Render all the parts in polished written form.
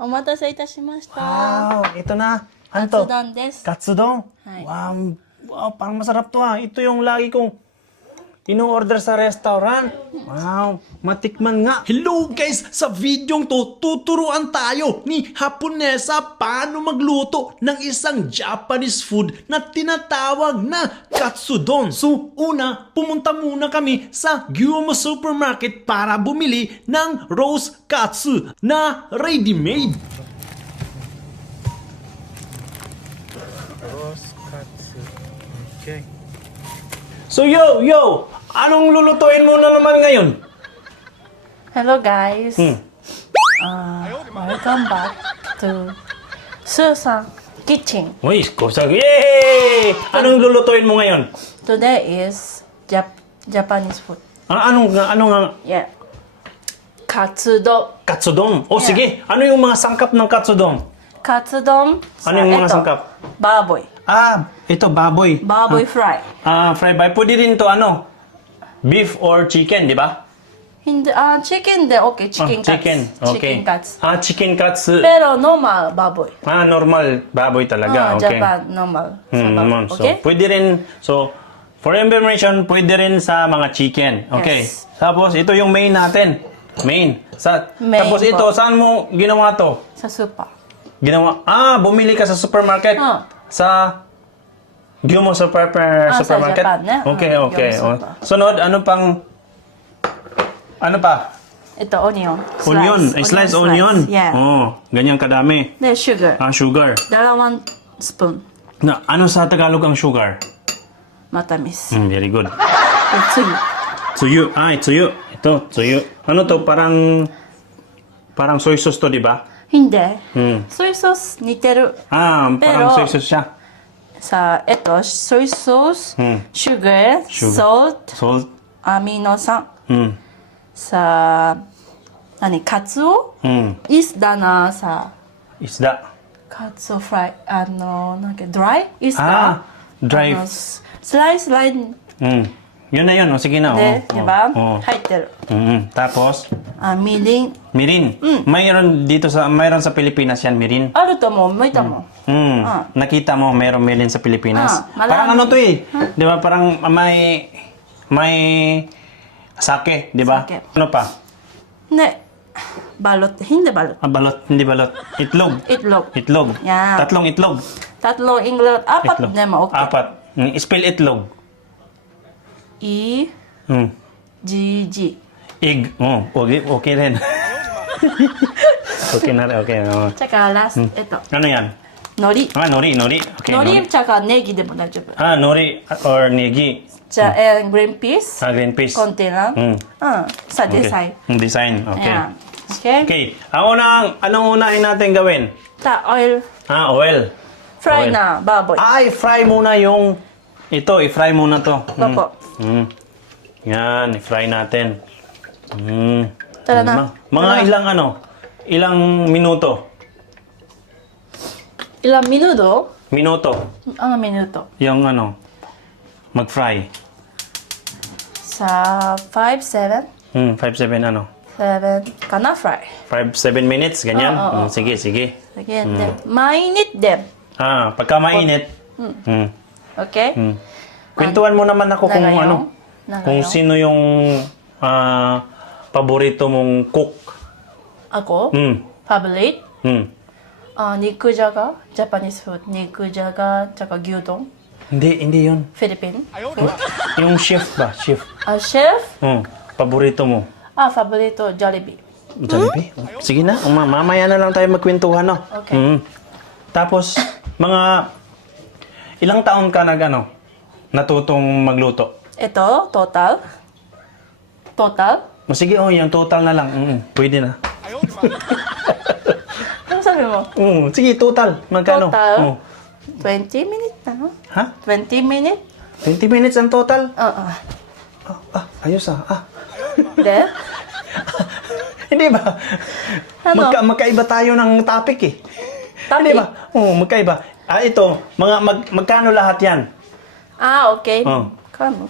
お待たせいたしました。 Wow, ito na. Ano to? Katsudon desu. Katsudon. Hi. Wow, wow, parang masarap to ah. Ito yung lagi kong ino-order sa restaurant. Wow, matikman nga. Hello guys! Sa videong to, tuturuan tayo ni Haponesa paano magluto ng isang Japanese food na tinatawag na katsudon. So, una, pumunta muna kami sa Gyumo Supermarket para bumili ng roast katsu na ready-made. Roast katsu. Okay. So, yo! Anong lulutuin mo na naman ngayon? Hello guys. Welcome back to Susan Kitchen. Uy, kusag. Yay! Anong lulutuin mo ngayon? Today is Japanese food. Ano nga? Yeah. Katsudon. Katsudon. O Yeah. sige, ano yung mga sangkap ng katsudon? Katsudon. Ano yung mga sangkap? Baboy. Ito, baboy. Baboy fry. Fried by. Pwede rin to beef or chicken, di ba? Hindi, chicken de okay. Chicken cuts. Chicken. Okay. Chicken cuts. Chicken cuts. Pero normal baboy. Normal baboy talaga. Okay. Japan normal. Naman. Okay? So, pwede rin, for information, pwede rin sa mga chicken. Okay. Yes. Tapos, ito yung main natin. Main. Main Tapos ito, po. saan mo ginawa to? Sa super. Bumili ka sa supermarket? Sa Gyumo Supermarket? Sa Japan, eh? Okay. Gyumo Super. Sunod, ano pa? Ito, onion. Onion. Slice onion. Yeah. Ganyan kadami. Then sugar. Sugar. 1 spoon. Ano sa Tagalog ang sugar? Matamis. Very good. Tsuyu. Tsuyu. Tsuyu. Ito, tsuyu. Ano to? Parang soy sauce to, di ba? Hindi. Hmm. Soy sauce niteru. Parang Pero- soy sauce siya. Sa ito, soy sauce, sugar, Sugar. salt, Salt. amino-san. Hmm. Sa, katsu? Isda na sa, Isda. katsu fry, dry? Isda. Dry. Slice line Yun na yun. Sige na. de, diba? Oh. Haiteru. Tapos, Mirin. mirin. Mayroon sa Pilipinas yan, mirin. Aru tomo, may tomo. Nakita mo, mayroon mirin sa Pilipinas. Marami. Parang ano to eh. Di ba? Parang may sake, di ba? Sake. Ano pa? Ne, balot, hindi balot. Balot, hindi balot. Itlog. Itlog. Yeah. Tatlong itlog. Tatlong English, apat Itlog. na okay. Apat. Spell itlog. E, G, G. Egg. Okay rin. Okay na rin. Okay. Tsaka last, ito. Ano yan? Nori. Nori. Okay, Nori, tsaka negi de mo daijoubu. Nori or negi. Green peas. Green peas. Konti lang. Sa design. Design. Okay. Yeah. Okay. Okay. Anong unahin natin gawin? Oil. Oil. Fry Oil. na baboy. I-fry muna yung ito. I-fry muna to. Opo. Yan. I-fry natin. Tara na. Mga ilang minuto? Ilang minuto? Minuto. Ano minuto? Yung mag-fry. Sa 5, 7? 5-7 7 ka na fry. 5-7 minutes, ganyan? Oo. Sige. Again, then, mainit din. Pagka mainit. Okay? Kwentuhan mo naman ako kung Nagayaw? kung sino yung paborito mong cook. Ako? Favorite? Nikujaga, Japanese food. Nikujaga, tsaka gyudon. Hindi yun. Philippine food. Yung chef ba? Chef. Chef? Paborito mo. Favorito, Jollibee. Jollibee? Sige na, mamaya na lang tayo magkwentuhan, no? Okay. Tapos, ilang taon ka natutong magluto? Ito, total. Total? Sige, yung total na lang. Pwede na. Ano sabi mo? Sige, total. Magkano? Total? 20 minutes na, no? Ha? 20 minutes? 20 minutes ang total? Oo. Ayos Then? Hindi ba? Ano? Magkaiba tayo ng topic eh. Topic? Hindi ba? Magkaiba. Ito, magkano lahat yan? Okay.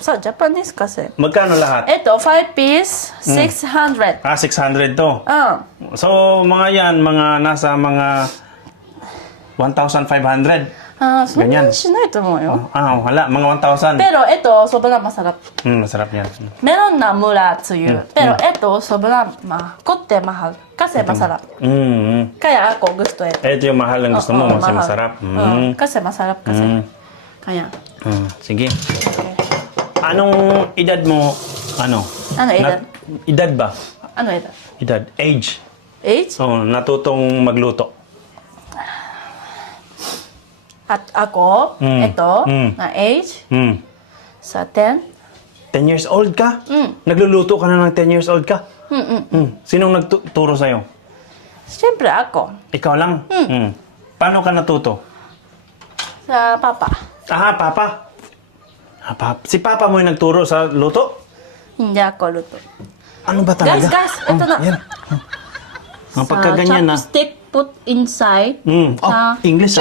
Sa Japanese kasi. Magkano lahat? Ito, 5 piece, 600. 600 to. Ah, So, mga yan, mga nasa mga 1,500. そんなにしないと思うよ。 Wala, mga 1,000. Pero ito, sobrang masarap. Masarap yan. Meron na mura tsuyu. Pero ito, sobrang konti mahal. Kasi masarap. Kaya ako gusto ito. Ito yung mahal ang gusto mo, kasi mahal. masarap. Kasi masarap kasi. Kaya. Sige. Okay. Anong edad mo? Ano? Ano edad? Edad ba? Ano ito? Edad. Age. Age? Natutong magluto. At ako, ito, na age, sa 10. 10 years old ka? Nagluluto ka na ng 10 years old ka? Sinong nagturo sa'yo? Siyempre ako. Ikaw lang? Paano ka natuto? Sa papa. Papa. Si Papa mo yung nagturo sa luto? Hindi ako luto. Ano ba talaga? Guys, ito na. Yan. Pagka ganyan na. Chopstick put inside. English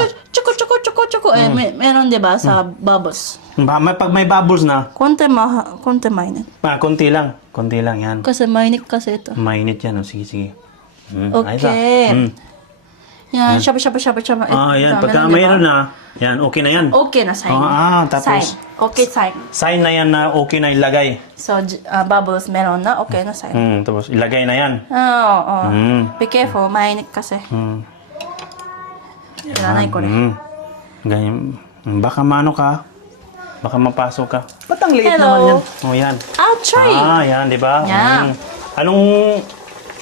Choco. Meron diba sa bubbles. Pag may bubbles na, Konti mainit. konti lang. Konti lang yan. Kasi mainit kasi ito. Mainit yan. Sige. Ayos Okay. Yan, shaba. yan. Pagka mayroon na, yan, okay na yan. Okay na sign. Tapos, Sign. Okay sign. sign na yan na okay na ilagay. So, bubbles meron na, okay na sign. Tapos, ilagay na yan. Oo. Be careful, mainit kasi. Ilanay ko rin. Ganyan. Baka mano ka. Baka mapasok ka. Ba't ang liit Hello. naman yan? Yan. I'll try. Yan, di ba? Yeah.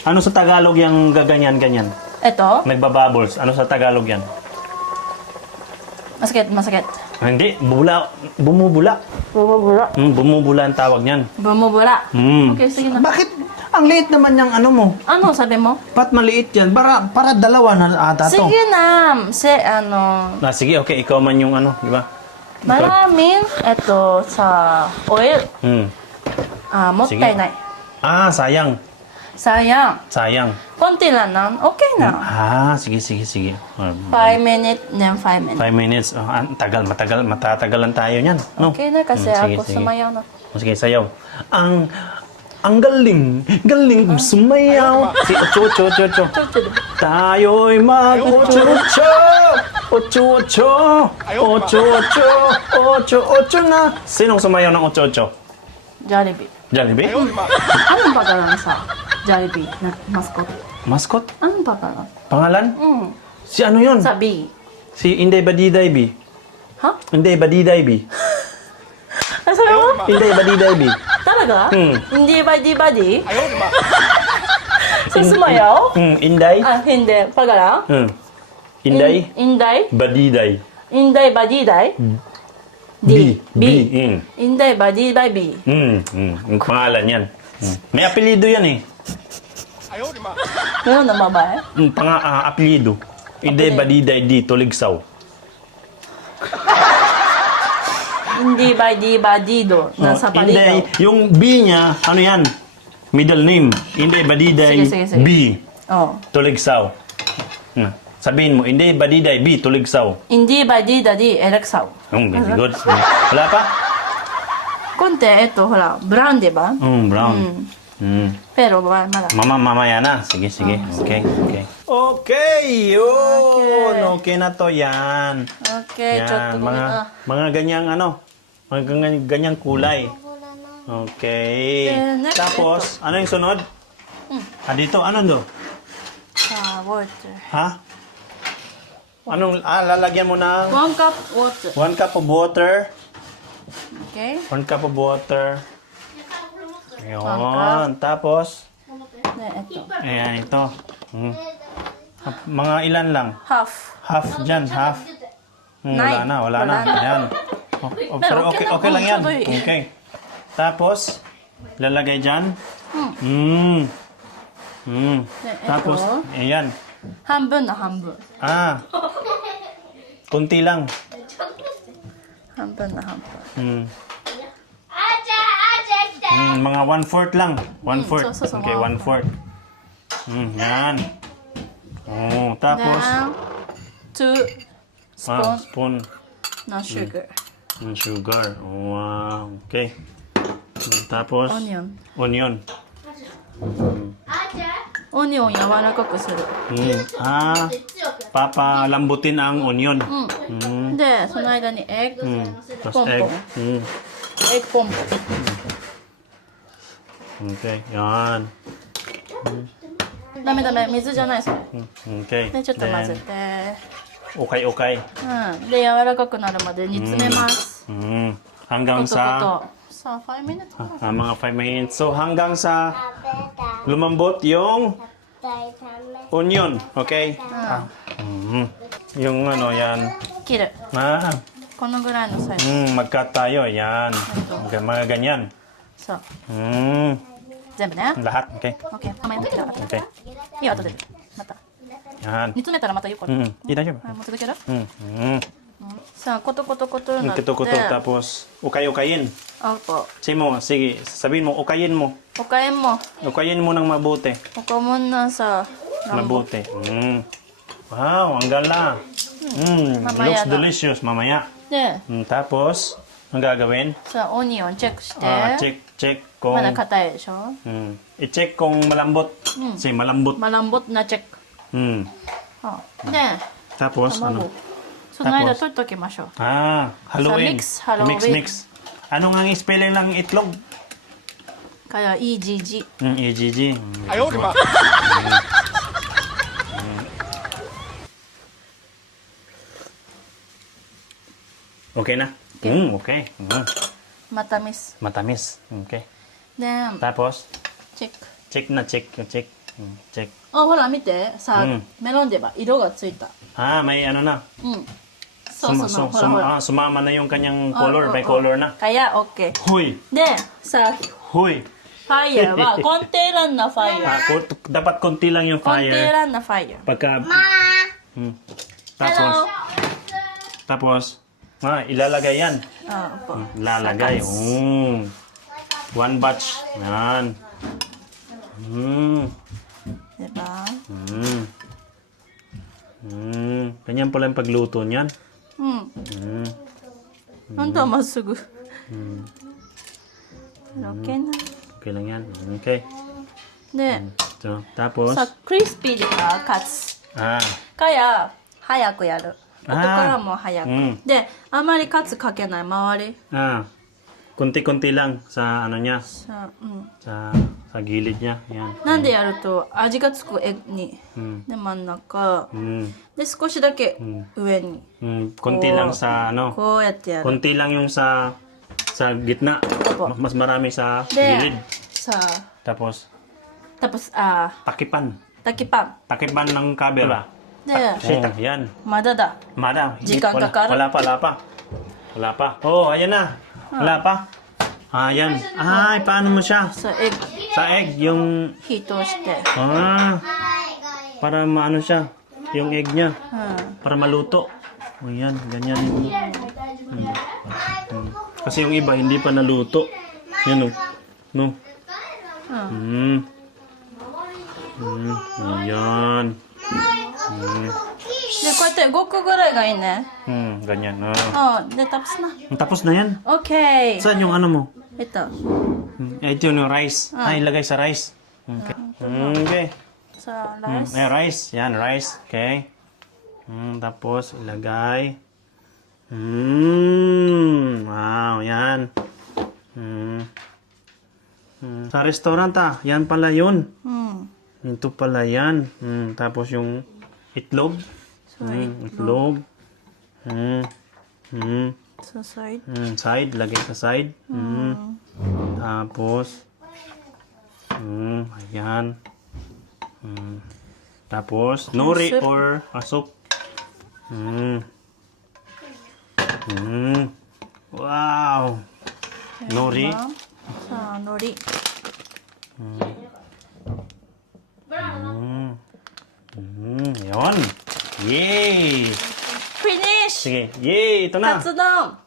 Ano sa Tagalog yung gaganyan-ganyan? Ito, Nagbabubbles. Ano sa Tagalog yan? masakit. Hindi. Bumubula. Bumubula ang tawag niyan. Bumubura. Okay, sige na. Bakit? Ang liit naman yung ano mo. Ano sabi mo? Ba't maliit yan? Para dalawa na ata to. Sige na. Sige, okay. Ikaw man yung ano, di ba? Maraming ito sa oil. Mottay nai. Sayang. Sayang. Konti lang na. Okay na. Sige. 5 minutes, then 5 minutes. 5 minutes. Matatagalan tayo niyan. No? Okay na kasi ako sumayaw na. Sige, sayaw. Ang galing sumayaw. Si Ocho. Tayo'y mag-ocho. Ocho na. Sinong sumayaw ng ocho? Jollibee. Jollibee? Anong pangalan sa Jollibee na mascot? Mascot? Anong pangalan? Pangalan? Si ano yun? Sa B. Si Inday Badiday B. Ha? Inday Badiday B. Ano sabi mo? Inday Badiday B. Talaga? Hindi badi? Sa sumayaw? Inday? Hindi. Pangalan? Inday? Inday? Badiday. Inday Badiday? B. Inday Badiday B. Ang pangalan yan. May apelido yan eh. Meron na babae? Apelido. Inday Badiday D. Tuligsaw. Hindi badido na sa Inday, paligaw. yung B niya, ano yan? Middle name. Inday Badiday Sige. B. Oh. Tuligsaw. Sabihin mo, Inday Badiday B. Tuligsaw. Hindi badida di eleksaw. Very good. Wala pa? Konti, ito, wala. Brown, di ba? Brown. Pero, malaki. Mamaya na. Sige. Okay. Yun. Okay na to. Yan. Okay, Yan. Mga ganyang ano. Mga ganyang kulay. Okay. Next, Tapos, ano yung sunod? Dito. Ano do? Water. Ha? Lalagyan mo ng 1 cup water. 1 cup of water. Okay? 1 cup of water. Ayun. Tapos, Ito. ayan ito. Mga ilan lang? Half. Half dyan, half. Wala na. Ayan. Pero okay lang yan. Okay. Tapos, lalagay dyan. Tapos, ayan. 한분. Kunti lang. 한분. Mga 1/4 lang. 1/4. so, Okay, 1/4. Yan. Tapos, Then, 2 spoon spoon. na sugar. Sugar. Wow. Okay. Tapos, Onion. onion. オニオン柔らかくする。 Ah, papalambutin ang onion. で、その間にエッグ、 Tapos ポンポン。 egg. エッグポンポ Okay, yan. ン。ダメダメ、水じゃないそれ。 Okay. で、ちょっと混ぜ Then, て。 okay, okay. うん。で、柔らかくなるまで煮詰めます。 Hanggang コトコ sa ト。さあ、5 minutes かな。 mga 5 minutes. So hanggang sa lumambot yung onion, okay? Yung ano yan. 切る。 Ah, このぐらいのサイズ。 mag-cut tayo. Yan. Mga ganyan. そう。 全部ね。 Lahat, okay? オッケー。あんまやってきた。 Okay. いいよ、後で。また。 Yan. 煮詰めたらまた言うから。 Hindi na siya. あ、もう続ける Mm. さあ、コトコトコトになって。 Kuto-kuto tapos ukay-ukayin. あ、こ Sige, sabihin mo, ukayin mo. う。おかえんも。 Ukayin mo ng mabuti. おかもんなさ。 Mabuti. Wow, ang gala. Mamaya Looks na. delicious. Mamaya. で、 Tapos, ang gagawin? さあ、オニオンチェックして。 Check kung... まだ硬いでしょ I-check kung malambot. Kasi malambot. まあ、乱暴なチェック。 あで、 Tapos, 卵 ano?。その間取っときましょう。 Haluin. Haluin. Mix. Ano nga ang spelling ng itlog? Kaya EGG. EGG. Okay na? Okay. Matamis. Matamis. Okay. で、 Tapos, チェック。 check na check. Check. Check. あ、ほら見て。さあ、メロンでば色がついた。 May ano na. うん。そうそう、ほらほら。 Sumama na yung kanyang color. By color na. Kaya, OK。 Huy! で、さあ、 Huy! ファイヤーは、コンテーランなファイヤー。 Dapat konti lang yung コンテー fire. ランなファイヤー。 Pagka... Hello! Tapos, ilalagay yan. あ、po. Lalagay. One batch. Yan. Diba? Ganyan pala yung pagluto niyan. 本当はまっすぐ。OK な。 Okay lang yan. Okay. で、 So, tapos, さあ、クリスピーではカツ。 ah, かや、早くやる。後からも早く。うんで、あまりカツかけない。周り。 konti-konti lang sa ano niya, さあ、sa gilid niya. Yan. なんでやると味がつくエッグに。 で、真ん中。で、少しだけ上に。 Konti lang sa ano, こうやってやる。 konti lang yung sa gitna. Opo. Mas marami sa で gilid. さあ、 Tapos, tapos, takipan. 炊きパン。 Takipan ng kabela. で、 Shit, yan. まだだ。 Madam. Jikan wala, kakar. wala pa. Wala pa. Oh, ayan na. Wala pa. Ayan. Ay, paano mo siya? そう、エッグ。 Sa egg, yung... 火通して。 para maano siya. Yung egg niya. うん。 Para maluto. O yan, ganyan yung... Kasi yung iba, hindi pa naluto. Yan o. No? Ayan. で、こうやって5個ぐらいがいいね。 Ganyan. で、tapos na. Tapos na yan. Okay. Saan yung ano mo? Ito. Ito yung rice. Ilagay sa rice. Okay. Okay. Sa rice. Rice. Yan, rice. Okay. Tapos, ilagay. Wow, yan. Sa restaurant yan pala yun. Ito pala yan. Tapos yung itlog. Itlog. Sa side. Side, lagay sa side. Tapos, ayan. Tapos, nori soup. or soup. Wow! Nori. Sa nori. Yun. Yay! Finish! Sige, yay! Ito na. カツ丼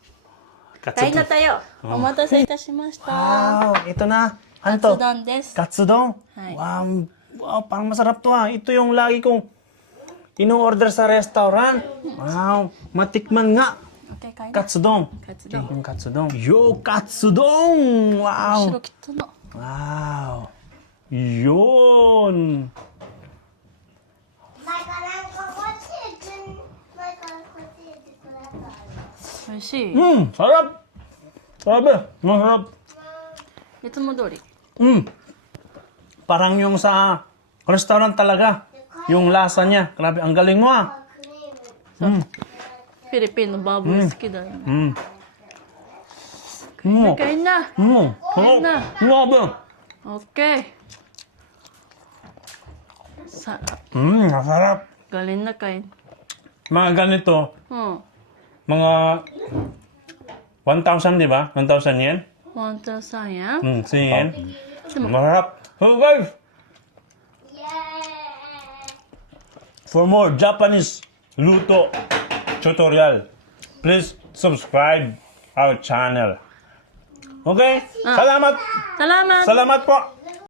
kain na tayo. お待たせいたしました。 Wow! Ito na. Ano カ to? ツ丼です。 Katsudon. Hi. Wow. Wow, parang masarap to Ito yung lagi kong ino-order sa restaurant. Wow, matikman nga. Okay, kain na. Katsudon. Katsudon. Yung katsudon. Yo, katsudon! Wow! 白切ったの。 Wow! Yun! Oishii. Sarap! Sabi, masarap. いつも通り。 Parang yung sa restaurant talaga. Yung lasa niya. Grabe, ang galing mo ah. フィリピンのバーボーイ好きだよ。 Kain na. Sarap. na. Grabe. Okay. Sarap. Masarap. Galing na kain. Mga ganito, mga 1,000, di ba? 1,000 yen? 1,000 yen? 1,000 yen. Masarap. So guys, for more Japanese luto tutorial, please subscribe our channel. Okay? Salamat! Salamat! Salamat po!